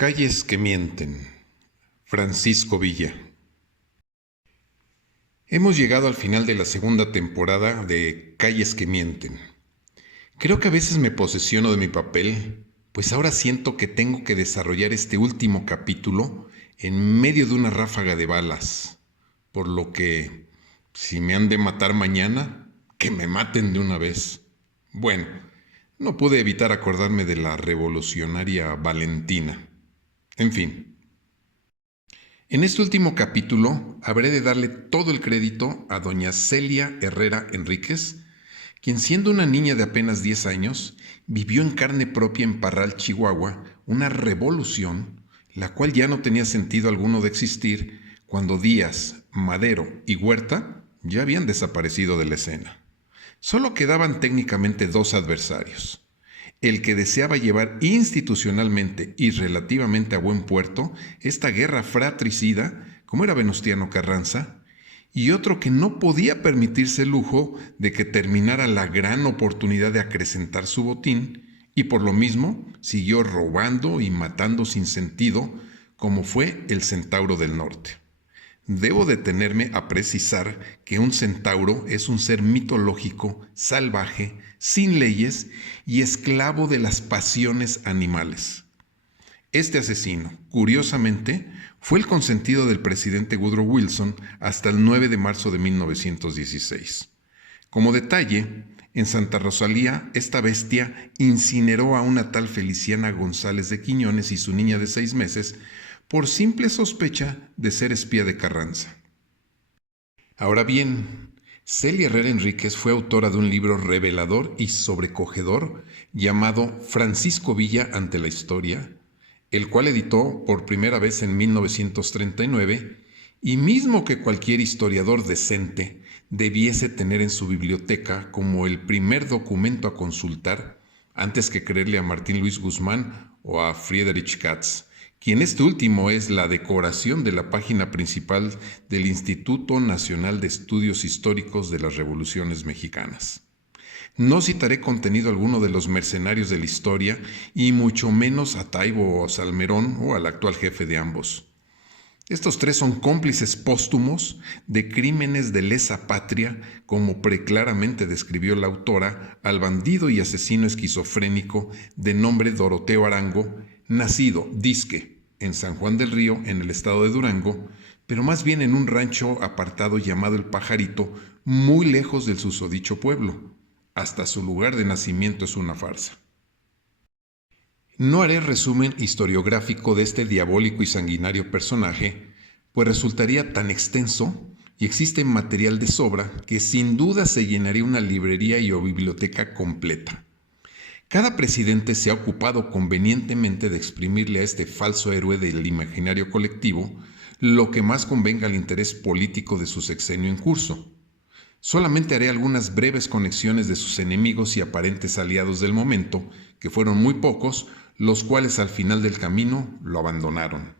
Calles que mienten. Francisco Villa. Hemos llegado al final de la segunda temporada de Calles que mienten. Creo que a veces me posesiono de mi papel, pues ahora siento que tengo que desarrollar este último capítulo en medio de una ráfaga de balas, por lo que, si me han de matar mañana, que me maten de una vez. Bueno, no pude evitar acordarme de la revolucionaria Valentina. En fin. En este último capítulo habré de darle todo el crédito a doña Celia Herrera Enríquez, quien siendo una niña de apenas 10 años, vivió en carne propia en Parral, Chihuahua, una revolución, la cual ya no tenía sentido alguno de existir cuando Díaz, Madero y Huerta ya habían desaparecido de la escena. Solo quedaban técnicamente dos adversarios: el que deseaba llevar institucionalmente y relativamente a buen puerto esta guerra fratricida, como era Venustiano Carranza, y otro que no podía permitirse el lujo de que terminara la gran oportunidad de acrecentar su botín, y por lo mismo siguió robando y matando sin sentido, como fue el Centauro del Norte. Debo detenerme a precisar que un centauro es un ser mitológico, salvaje, sin leyes y esclavo de las pasiones animales. Este asesino, curiosamente, fue el consentido del presidente Woodrow Wilson hasta el 9 de marzo de 1916. Como detalle, en Santa Rosalía, esta bestia incineró a una tal Feliciana González de Quiñones y su niña de 6 meses por simple sospecha de ser espía de Carranza. Ahora bien, Celia Herrera Enríquez fue autora de un libro revelador y sobrecogedor llamado Francisco Villa ante la historia, el cual editó por primera vez en 1939 y mismo que cualquier historiador decente debiese tener en su biblioteca como el primer documento a consultar antes que creerle a Martín Luis Guzmán o a Friedrich Katz, quien este último es la decoración de la página principal del Instituto Nacional de Estudios Históricos de las Revoluciones Mexicanas. No citaré contenido alguno de los mercenarios de la historia y mucho menos a Taibo o a Salmerón o al actual jefe de ambos. Estos tres son cómplices póstumos de crímenes de lesa patria, como preclaramente describió la autora al bandido y asesino esquizofrénico de nombre Doroteo Arango, nacido, dizque, en San Juan del Río, en el estado de Durango, pero más bien en un rancho apartado llamado El Pajarito, muy lejos del susodicho pueblo. Hasta su lugar de nacimiento es una farsa. No haré resumen historiográfico de este diabólico y sanguinario personaje, pues resultaría tan extenso y existe material de sobra que sin duda se llenaría una librería y o biblioteca completa. Cada presidente se ha ocupado convenientemente de exprimirle a este falso héroe del imaginario colectivo lo que más convenga al interés político de su sexenio en curso. Solamente haré algunas breves conexiones de sus enemigos y aparentes aliados del momento, que fueron muy pocos, los cuales al final del camino lo abandonaron.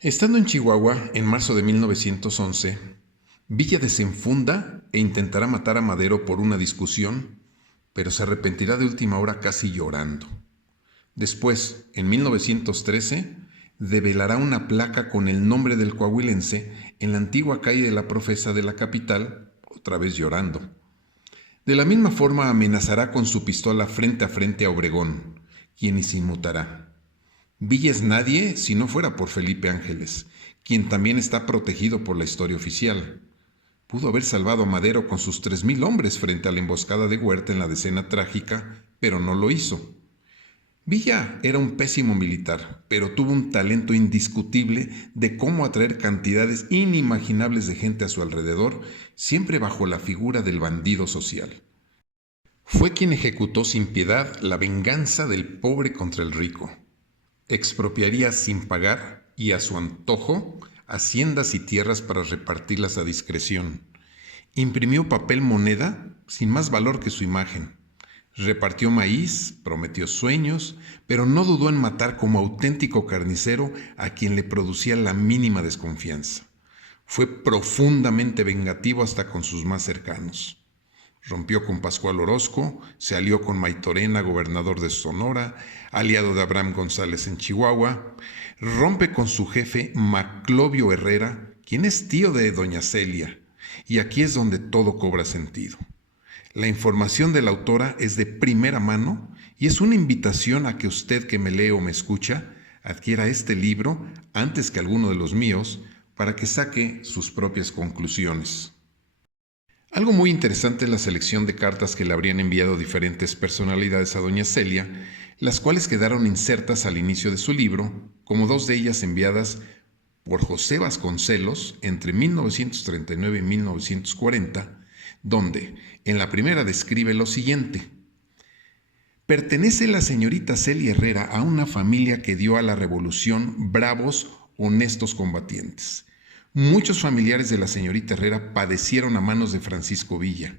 Estando en Chihuahua, en marzo de 1911, Villa desenfunda e intentará matar a Madero por una discusión, pero se arrepentirá de última hora casi llorando. Después, en 1913, develará una placa con el nombre del coahuilense en la antigua calle de la Profesa de la capital, otra vez llorando. De la misma forma amenazará con su pistola frente a frente a Obregón, quien se inmutará. Villa es nadie si no fuera por Felipe Ángeles, quien también está protegido por la historia oficial. Pudo haber salvado a Madero con sus 3,000 hombres frente a la emboscada de Huerta en la decena trágica, pero no lo hizo. Villa era un pésimo militar, pero tuvo un talento indiscutible de cómo atraer cantidades inimaginables de gente a su alrededor, siempre bajo la figura del bandido social. Fue quien ejecutó sin piedad la venganza del pobre contra el rico. Expropiaría sin pagar y a su antojo haciendas y tierras para repartirlas a discreción. Imprimió papel moneda sin más valor que su imagen. Repartió maíz, prometió sueños, pero no dudó en matar como auténtico carnicero a quien le producía la mínima desconfianza. Fue profundamente vengativo hasta con sus más cercanos. Rompió con Pascual Orozco, se alió con Maytorena, gobernador de Sonora, aliado de Abraham González en Chihuahua, rompe con su jefe Maclovio Herrera, quien es tío de doña Celia, y aquí es donde todo cobra sentido. La información de la autora es de primera mano y es una invitación a que usted que me lee o me escucha adquiera este libro antes que alguno de los míos para que saque sus propias conclusiones. Algo muy interesante es la selección de cartas que le habrían enviado diferentes personalidades a doña Celia, las cuales quedaron insertas al inicio de su libro, como dos de ellas enviadas por José Vasconcelos entre 1939 y 1940, donde en la primera describe lo siguiente: pertenece la señorita Celia Herrera a una familia que dio a la revolución bravos, honestos combatientes. Muchos familiares de la señorita Herrera padecieron a manos de Francisco Villa,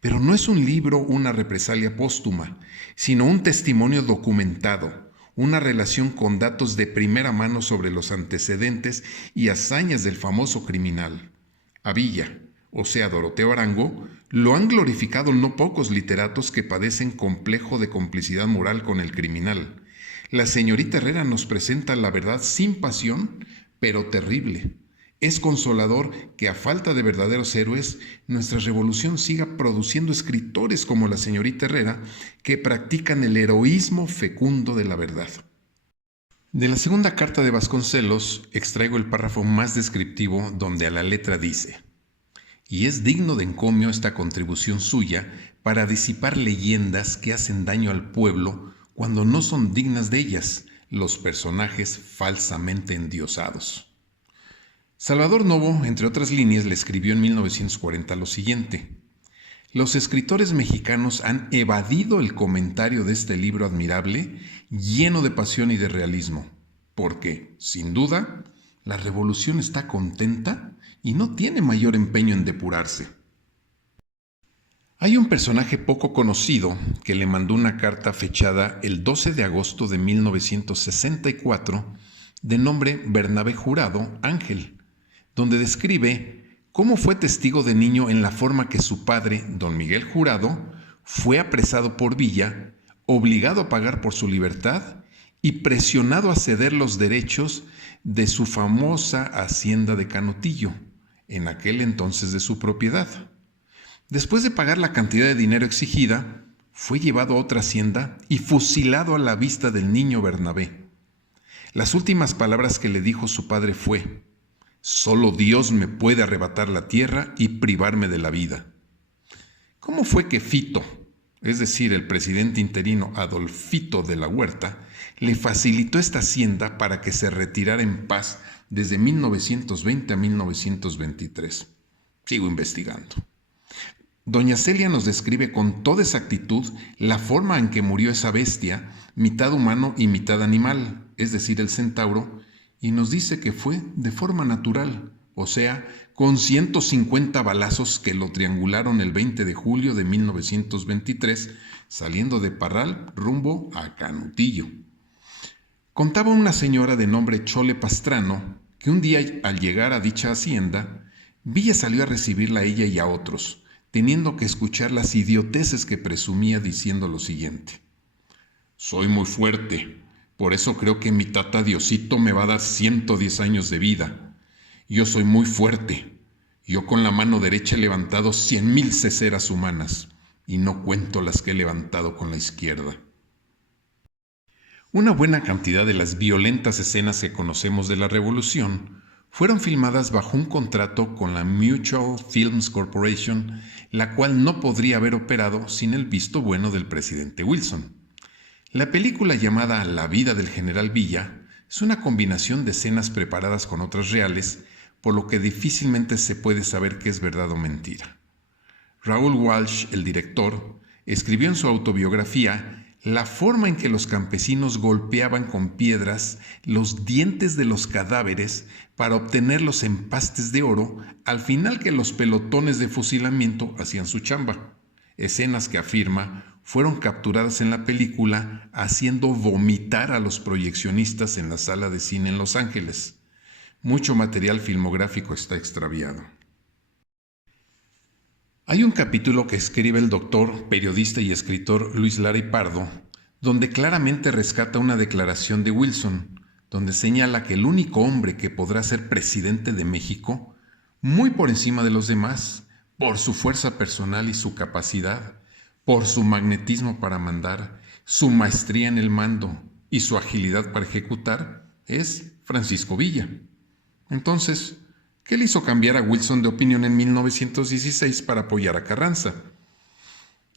pero no es un libro una represalia póstuma, sino un testimonio documentado, una relación con datos de primera mano sobre los antecedentes y hazañas del famoso criminal. A Villa, o sea Doroteo Arango, lo han glorificado no pocos literatos que padecen complejo de complicidad moral con el criminal. La señorita Herrera nos presenta la verdad sin pasión, pero terrible. Es consolador que a falta de verdaderos héroes, nuestra revolución siga produciendo escritores como la señorita Herrera que practican el heroísmo fecundo de la verdad. De la segunda carta de Vasconcelos extraigo el párrafo más descriptivo donde a la letra dice: y es digno de encomio esta contribución suya para disipar leyendas que hacen daño al pueblo cuando no son dignas de ellas, los personajes falsamente endiosados. Salvador Novo, entre otras líneas, le escribió en 1940 lo siguiente: los escritores mexicanos han evadido el comentario de este libro admirable, lleno de pasión y de realismo, porque, sin duda, la revolución está contenta y no tiene mayor empeño en depurarse. Hay un personaje poco conocido que le mandó una carta fechada el 12 de agosto de 1964, de nombre Bernabé Jurado Ángel, donde describe cómo fue testigo de niño en la forma que su padre, don Miguel Jurado, fue apresado por Villa, obligado a pagar por su libertad y presionado a ceder los derechos de su famosa hacienda de Canutillo, en aquel entonces de su propiedad. Después de pagar la cantidad de dinero exigida, fue llevado a otra hacienda y fusilado a la vista del niño Bernabé. Las últimas palabras que le dijo su padre fue: solo Dios me puede arrebatar la tierra y privarme de la vida. ¿Cómo fue que Fito, es decir, el presidente interino Adolfito de la Huerta, le facilitó esta hacienda para que se retirara en paz desde 1920 a 1923? Sigo investigando. Doña Celia nos describe con toda exactitud la forma en que murió esa bestia, mitad humano y mitad animal, es decir, el centauro, y nos dice que fue de forma natural, o sea, con 150 balazos que lo triangularon el 20 de julio de 1923, saliendo de Parral rumbo a Canutillo. Contaba una señora de nombre Chole Pastrano que un día al llegar a dicha hacienda, Villa salió a recibirla a ella y a otros, teniendo que escuchar las idioteces que presumía diciendo lo siguiente: soy muy fuerte, por eso creo que mi tata Diosito me va a dar 110 años de vida. Yo soy muy fuerte, yo con la mano derecha he levantado 100,000 ceceras humanas, y no cuento las que he levantado con la izquierda. Una buena cantidad de las violentas escenas que conocemos de la Revolución fueron filmadas bajo un contrato con la Mutual Films Corporation, la cual no podría haber operado sin el visto bueno del presidente Wilson. La película llamada La vida del general Villa es una combinación de escenas preparadas con otras reales, por lo que difícilmente se puede saber qué es verdad o mentira. Raoul Walsh, el director, escribió en su autobiografía la forma en que los campesinos golpeaban con piedras los dientes de los cadáveres para obtener los empastes de oro, al final que los pelotones de fusilamiento hacían su chamba. Escenas que afirma fueron capturadas en la película haciendo vomitar a los proyeccionistas en la sala de cine en Los Ángeles. Mucho material filmográfico está extraviado. Hay un capítulo que escribe el doctor, periodista y escritor Luis Lara y Pardo, donde claramente rescata una declaración de Wilson, donde señala que el único hombre que podrá ser presidente de México, muy por encima de los demás, por su fuerza personal y su capacidad, por su magnetismo para mandar, su maestría en el mando y su agilidad para ejecutar, es Francisco Villa. Entonces, ¿qué le hizo cambiar a Wilson de opinión en 1916 para apoyar a Carranza?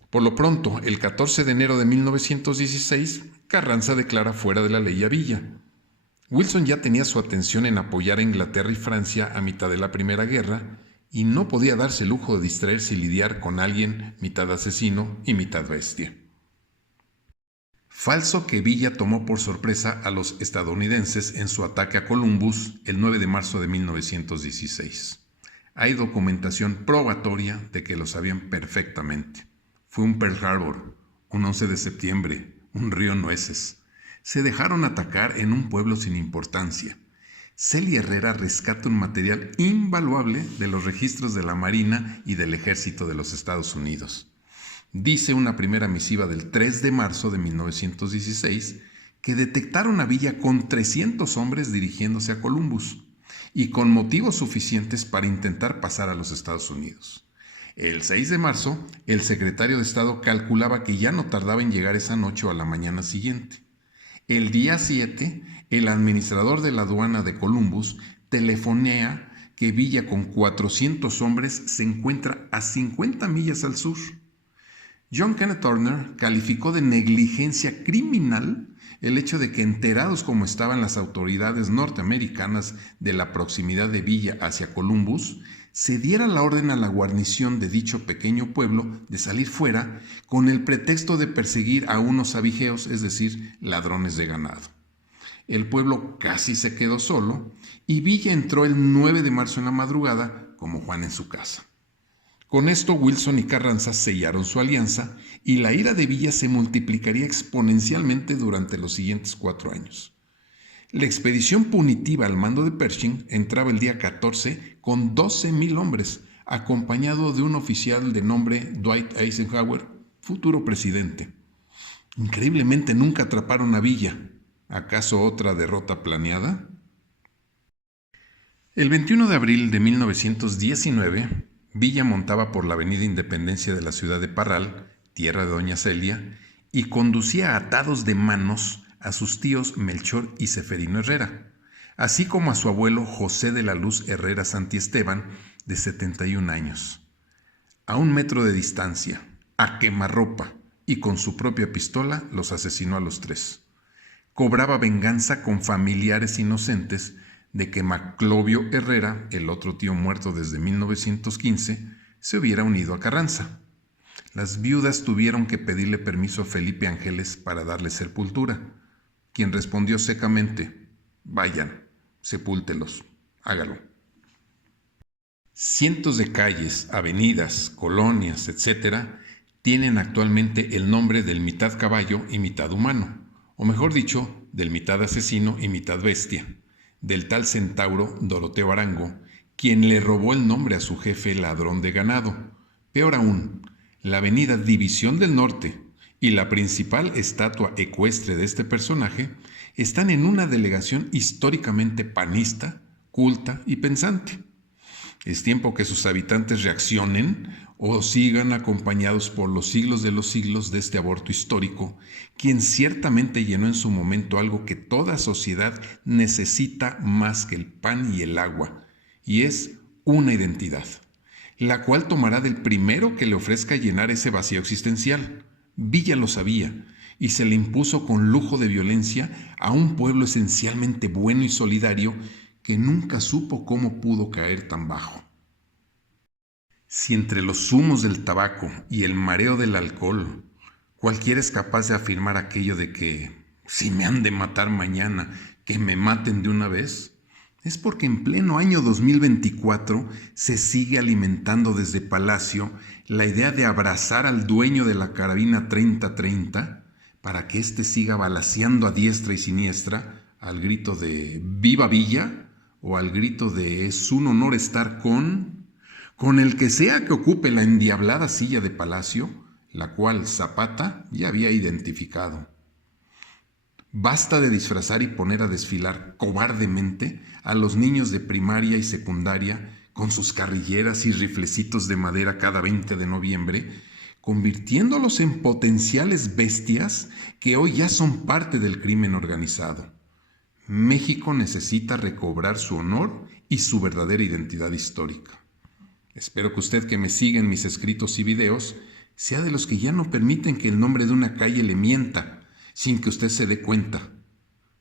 Por lo pronto, el 14 de enero de 1916, Carranza declara fuera de la ley a Villa. Wilson ya tenía su atención en apoyar a Inglaterra y Francia a mitad de la Primera Guerra y no podía darse el lujo de distraerse y lidiar con alguien mitad asesino y mitad bestia. Falso que Villa tomó por sorpresa a los estadounidenses en su ataque a Columbus el 9 de marzo de 1916. Hay documentación probatoria de que lo sabían perfectamente. Fue un Pearl Harbor, un 11 de septiembre, un río nueces. Se dejaron atacar en un pueblo sin importancia. Celia Herrera rescata un material invaluable de los registros de la Marina y del Ejército de los Estados Unidos. Dice una primera misiva del 3 de marzo de 1916 que detectaron a Villa con 300 hombres dirigiéndose a Columbus y con motivos suficientes para intentar pasar a los Estados Unidos. El 6 de marzo, el secretario de Estado calculaba que ya no tardaba en llegar esa noche o a la mañana siguiente. El día 7, el administrador de la aduana de Columbus telefonea que Villa con 400 hombres se encuentra a 50 millas al sur. John Kenneth Turner calificó de negligencia criminal el hecho de que, enterados como estaban las autoridades norteamericanas de la proximidad de Villa hacia Columbus, se diera la orden a la guarnición de dicho pequeño pueblo de salir fuera con el pretexto de perseguir a unos abigeos, es decir, ladrones de ganado. El pueblo casi se quedó solo y Villa entró el 9 de marzo en la madrugada como Juan en su casa. Con esto Wilson y Carranza sellaron su alianza y la ira de Villa se multiplicaría exponencialmente durante los siguientes 4 años. La expedición punitiva al mando de Pershing entraba el día 14 con 12,000 hombres, acompañado de un oficial de nombre Dwight Eisenhower, futuro presidente. Increíblemente nunca atraparon a Villa. ¿Acaso otra derrota planeada? El 21 de abril de 1919, Villa montaba por la avenida Independencia de la ciudad de Parral, tierra de doña Celia, y conducía atados de manos a sus tíos Melchor y Seferino Herrera, así como a su abuelo José de la Luz Herrera Santiesteban, de 71 años. A 1 metro de distancia, a quemarropa y con su propia pistola, los asesinó a los 3. Cobraba venganza con familiares inocentes de que Maclovio Herrera, el otro tío muerto desde 1915, se hubiera unido a Carranza. Las viudas tuvieron que pedirle permiso a Felipe Ángeles para darle sepultura, quien respondió secamente: vayan, sepúltelos, hágalo. Cientos de calles, avenidas, colonias, etc., tienen actualmente el nombre del mitad caballo y mitad humano, o mejor dicho, del mitad asesino y mitad bestia, del tal centauro Doroteo Arango, quien le robó el nombre a su jefe ladrón de ganado. Peor aún, la avenida División del Norte y la principal estatua ecuestre de este personaje están en una delegación históricamente panista, culta y pensante. Es tiempo que sus habitantes reaccionen o sigan acompañados por los siglos de los siglos de este aborto histórico, quien ciertamente llenó en su momento algo que toda sociedad necesita más que el pan y el agua, y es una identidad, la cual tomará del primero que le ofrezca llenar ese vacío existencial. Villa lo sabía, y se le impuso con lujo de violencia a un pueblo esencialmente bueno y solidario que nunca supo cómo pudo caer tan bajo. Si entre los humos del tabaco y el mareo del alcohol, cualquiera es capaz de afirmar aquello de que, si me han de matar mañana, que me maten de una vez, es porque en pleno año 2024 se sigue alimentando desde Palacio la idea de abrazar al dueño de la carabina 30-30 para que éste siga balaceando a diestra y siniestra al grito de ¡Viva Villa! O al grito de ¡Es un honor estar con! con el que sea que ocupe la endiablada silla de palacio, la cual Zapata ya había identificado. Basta de disfrazar y poner a desfilar cobardemente a los niños de primaria y secundaria con sus carrilleras y riflecitos de madera cada 20 de noviembre, convirtiéndolos en potenciales bestias que hoy ya son parte del crimen organizado. México necesita recobrar su honor y su verdadera identidad histórica. Espero que usted, que me sigue en mis escritos y videos, sea de los que ya no permiten que el nombre de una calle le mienta sin que usted se dé cuenta.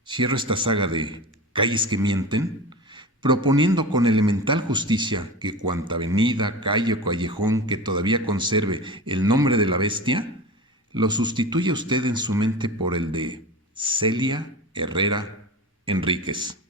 Cierro esta saga de calles que mienten, proponiendo con elemental justicia que cuanta avenida, calle o callejón que todavía conserve el nombre de la bestia, lo sustituya usted en su mente por el de Celia Herrera Enríquez.